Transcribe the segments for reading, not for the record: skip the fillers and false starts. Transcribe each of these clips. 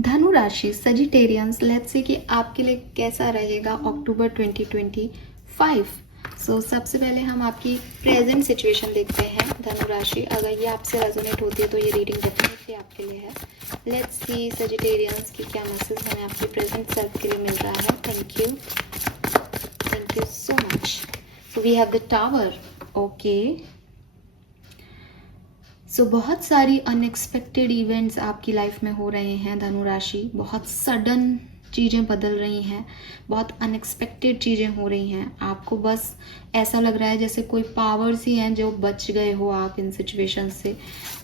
धनु राशि Sagittarians, let's say कि आपके लिए कैसा रहेगा अक्टूबर 2025। सबसे पहले हम आपकी प्रेजेंट सिचुएशन देखते हैं धनु राशि। अगर ये आपसे रेजोनेट होती है तो ये रीडिंग डेफिनेटली आपके लिए है। लेट्स सी सजिटेरियंस की क्या मैसेज हमें आपके प्रेजेंट सेल्फ के लिए मिल रहा है। Thank you so much. So we have the tower. Okay, बहुत सारी अनएक्सपेक्टेड इवेंट्स आपकी लाइफ में हो रहे हैं धनु राशि। बहुत सडन चीज़ें बदल रही हैं, बहुत अनएक्सपेक्टेड चीज़ें हो रही हैं। आपको बस ऐसा लग रहा है जैसे कोई पावर्स ही हैं जो बच गए हो आप इन सिचुएशन से।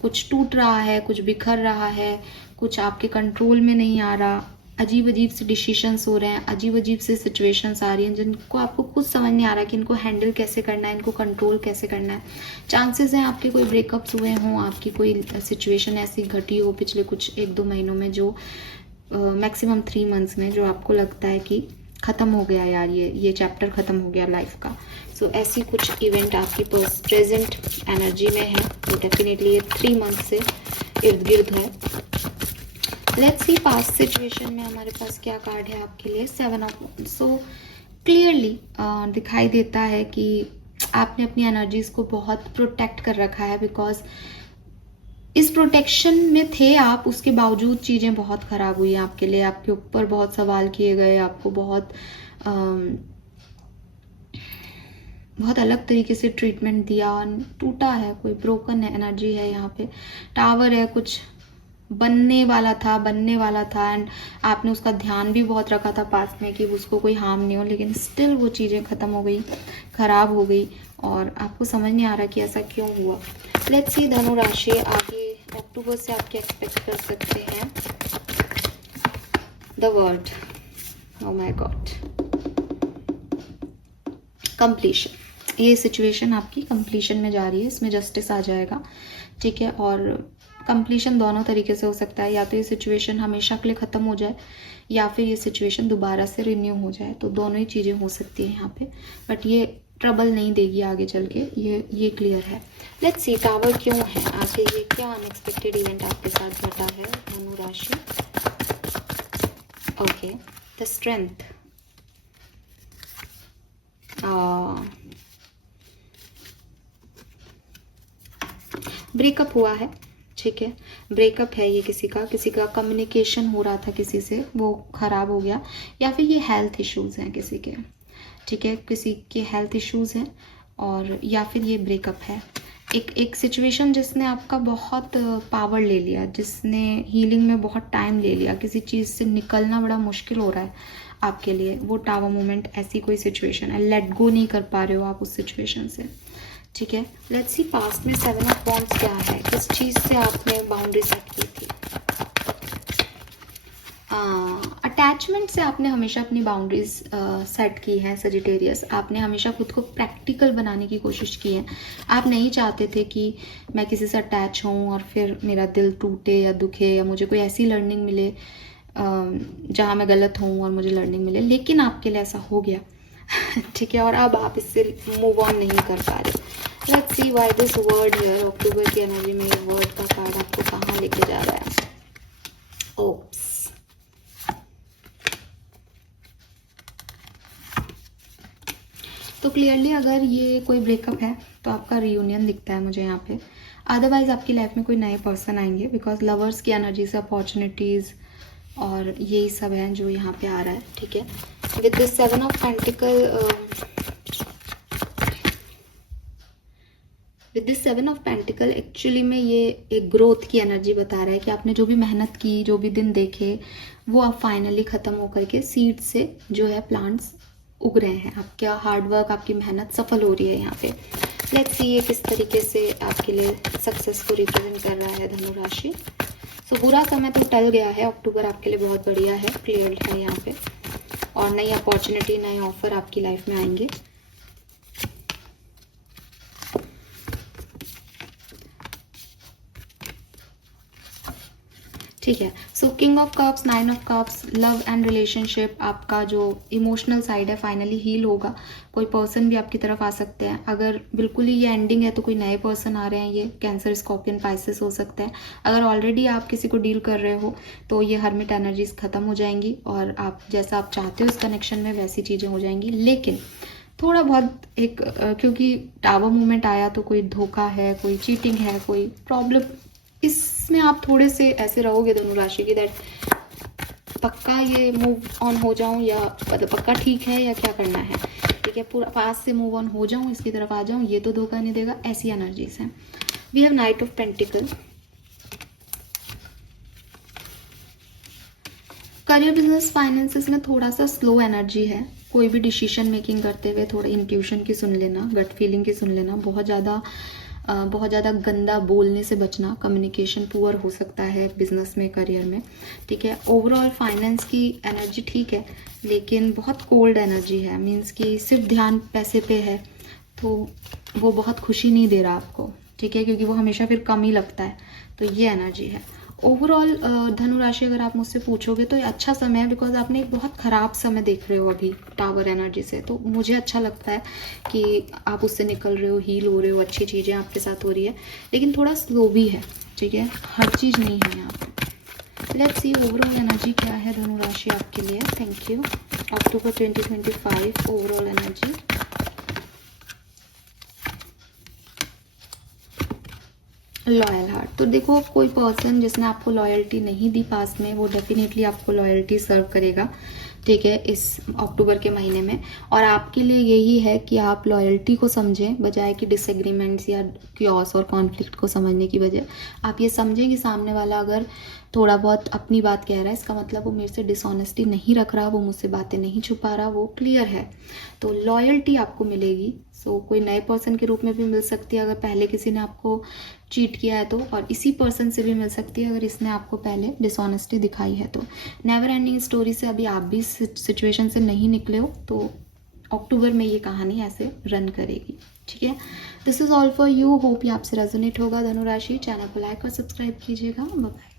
कुछ टूट रहा है, कुछ बिखर रहा है, कुछ आपके कंट्रोल में नहीं आ रहा। अजीब अजीब से डिसीशंस हो रहे हैं, अजीब अजीब से सिचुएशंस आ रही हैं जिनको आपको खुद समझ नहीं आ रहा कि इनको हैंडल कैसे करना है, इनको कंट्रोल कैसे करना है। चांसेस हैं आपके कोई ब्रेकअप्स हुए हों, आपकी कोई सिचुएशन ऐसी घटी हो पिछले कुछ 1-2 महीनों में, जो मैक्सिमम 3 मंथ्स में, जो आपको लगता है कि ख़त्म हो गया यार, ये चैप्टर ख़त्म हो गया लाइफ का। ऐसी कुछ इवेंट आपकी प्रेजेंट एनर्जी में है, तो डेफिनेटली ये 3 मंथ से इर्द गिर्द है। लेट्स सी पास्ट सिचुएशन में हमारे पास क्या कार्ड है आपके लिए। 7 ऑफ wands। क्लियरली दिखाई देता है कि आपने अपनी एनर्जीज को बहुत प्रोटेक्ट कर रखा है, बिकॉज इस प्रोटेक्शन में थे आप, उसके बावजूद चीज़ें बहुत ख़राब हुई हैं आपके लिए। आपके ऊपर बहुत सवाल किए गए, आपको बहुत अलग तरीके से ट्रीटमेंट दिया, टूटा है, कोई ब्रोकन एनर्जी है यहाँ पे। टावर है, कुछ बनने वाला था एंड आपने उसका ध्यान भी बहुत रखा था पास्ट में कि उसको कोई हार्म नहीं हो, लेकिन स्टिल वो चीज़ें ख़त्म हो गई, ख़राब हो गई, और आपको समझ नहीं आ रहा कि ऐसा क्यों हुआ। लेट्स सी धनु राशि आगे अक्टूबर से आप क्या एक्सपेक्ट कर सकते हैं। The word, oh my God, completion. ये सिचुएशन आपकी कंप्लीशन में जा रही है, इसमें जस्टिस आ जाएगा, ठीक है। और कंप्लीशन दोनों तरीके से हो सकता है, या तो ये सिचुएशन हमेशा के लिए ख़त्म हो जाए, या फिर ये सिचुएशन दोबारा से रिन्यू हो जाए। तो दोनों ही चीज़ें हो सकती हैं यहाँ पे, बट ये ट्रबल नहीं देगी आगे चल के, ये क्लियर है। लेट्स सी टावर क्यों है आगे, ये क्या अनएक्सपेक्टेड इवेंट आपके साथ घटा है धनु राशि। Okay, the strength. ब्रेकअप हुआ है, ठीक है। ब्रेकअप है ये किसी का कम्युनिकेशन हो रहा था किसी से, वो ख़राब हो गया, या फिर ये हेल्थ इश्यूज़ हैं किसी के, ठीक है। किसी के हेल्थ इश्यूज़ हैं, और या फिर ये ब्रेकअप है। एक सिचुएशन जिसने आपका बहुत पावर ले लिया, जिसने हीलिंग में बहुत टाइम ले लिया, किसी चीज़ से निकलना बड़ा मुश्किल हो रहा है आपके लिए, वो टावर मोमेंट, ऐसी कोई सिचुएशन है। लेट गो नहीं कर पा रहे हो आप उस सिचुएशन से, ठीक है। लेट्स सी पास्ट में 7 ऑफ wands क्या है, किस चीज़ से आपने बाउंड्री सेट की थी। अटैचमेंट से आपने हमेशा अपनी बाउंड्रीज सेट की हैं सजिटेरियस। आपने हमेशा खुद को प्रैक्टिकल बनाने की कोशिश की है। आप नहीं चाहते थे कि मैं किसी से अटैच हूँ और फिर मेरा दिल टूटे या दुखे, या मुझे कोई ऐसी लर्निंग मिले जहाँ मैं गलत हूँ और मुझे लर्निंग मिले, लेकिन आपके लिए ऐसा हो गया, ठीक है। और अब आप इससे मूव ऑन नहीं कर पा रहे। Let's see why this word here, अक्टूबर की एनर्जी में ये वर्ड का कार्ड आपको कहाँ लेके जा रहा है। ओप्स, तो क्लियरली अगर ये कोई ब्रेकअप है तो आपका रियूनियन दिखता है मुझे यहाँ पे। अदरवाइज आपकी लाइफ में कोई नए पर्सन आएंगे, बिकॉज लवर्स की एनर्जी से अपॉर्चुनिटीज़ और यही सब है जो यहाँ पे आ रहा है, ठीक है। With this 7 of pentacle actually में ये एक ग्रोथ की एनर्जी बता रहा है कि आपने जो भी मेहनत की, जो भी दिन देखे, वो अब फाइनली ख़त्म होकर के सीड से जो है प्लांट्स उग रहे हैं। आपका हार्डवर्क, आपकी मेहनत सफल हो रही है यहाँ पे। लेट्स सी ये किस तरीके से आपके लिए सक्सेस को रिप्रेजेंट कर रहा है धनु राशि। बुरा समय तो टल गया है, अक्टूबर आपके लिए बहुत बढ़िया है, क्लियर है यहाँ पे, और नई अपॉर्चुनिटी, नए ऑफर आपकी लाइफ में आएंगे। ठीक है। So king of cups, 9 of cups, love and relationship, आपका जो इमोशनल साइड है फाइनली हील होगा। कोई पर्सन भी आपकी तरफ आ सकते हैं। अगर बिल्कुल ही ये एंडिंग है तो कोई नए पर्सन आ रहे हैं, ये कैंसर, स्कॉर्पियन, पाइसेस हो सकते हैं। अगर ऑलरेडी आप किसी को डील कर रहे हो तो ये हर्मिट एनर्जीज खत्म हो जाएंगी और आप जैसा आप चाहते हो इस कनेक्शन में वैसी चीज़ें हो जाएंगी। लेकिन थोड़ा बहुत एक क्योंकि टावर मूवमेंट आया तो कोई धोखा है, कोई चीटिंग है, कोई प्रॉब्लम, इसमें आप थोड़े से ऐसे रहोगे धनु राशि की, दैट पक्का ये मूव ऑन हो जाऊं या पक्का ठीक है या क्या करना है, ठीक है, पूरा पास से मूव ऑन हो जाऊं, इसकी तरफ आ जाऊं, ये तो धोखा नहीं देगा, ऐसी एनर्जीज हैं। We have knight of pentacle. Career, business, finances में थोड़ा सा स्लो एनर्जी है। कोई भी डिसीजन मेकिंग करते हुए थोड़ा इंट्यूशन की सुन लेना, गट फीलिंग की सुन लेना, बहुत ज़्यादा गंदा बोलने से बचना। कम्युनिकेशन पुअर हो सकता है बिजनेस में, करियर में, ठीक है। ओवरऑल फाइनेंस की एनर्जी ठीक है, लेकिन बहुत कोल्ड एनर्जी है, मीन्स कि सिर्फ ध्यान पैसे पे है तो वो बहुत खुशी नहीं दे रहा आपको, ठीक है, क्योंकि वो हमेशा फिर कम ही लगता है, तो ये एनर्जी है। ओवरऑल धनु राशि अगर आप मुझसे पूछोगे तो ये अच्छा समय है, बिकॉज आपने एक बहुत ख़राब समय देख रहे हो अभी टावर एनर्जी से, तो मुझे अच्छा लगता है कि आप उससे निकल रहे हो, हील हो रहे हो, अच्छी चीज़ें आपके साथ हो रही है, लेकिन थोड़ा स्लो भी है, ठीक है, हर चीज़ नहीं है यहाँ पे। लेट्स सी ओवरऑल एनर्जी क्या है धनु राशि आपके लिए। Thank you. October 2025 overall energy. Loyal heart, तो देखो कोई पर्सन जिसने आपको लॉयल्टी नहीं दी पास में, वो डेफिनेटली आपको लॉयल्टी सर्व करेगा, ठीक है, इस अक्टूबर के महीने में। और आपके लिए यही है कि आप लॉयल्टी को समझें, बजाय कि डिसएग्रीमेंट्स या क्योस और कॉन्फ्लिक्ट को समझने की बजाय आप ये समझें कि सामने वाला अगर थोड़ा बहुत अपनी बात कह रहा है, इसका मतलब वो मेरे से डिसऑनेस्टी नहीं रख रहा, वो मुझसे बातें नहीं छुपा रहा, वो क्लियर है, तो लॉयल्टी आपको मिलेगी। सो कोई नए पर्सन के रूप में भी मिल सकती है अगर पहले किसी ने आपको चीट किया है तो, और इसी पर्सन से भी मिल सकती है अगर इसने आपको पहले डिसऑनेस्टी दिखाई है तो। नेवर एंडिंग स्टोरी से अभी आप भी सिचुएशन से नहीं निकले हो, तो अक्टूबर में ये कहानी ऐसे रन करेगी, ठीक है। This is all for you. Hope ये आपसे रेजोनेट होगा धनु राशि। चैनल को लाइक और सब्सक्राइब कीजिएगा। Bye bye.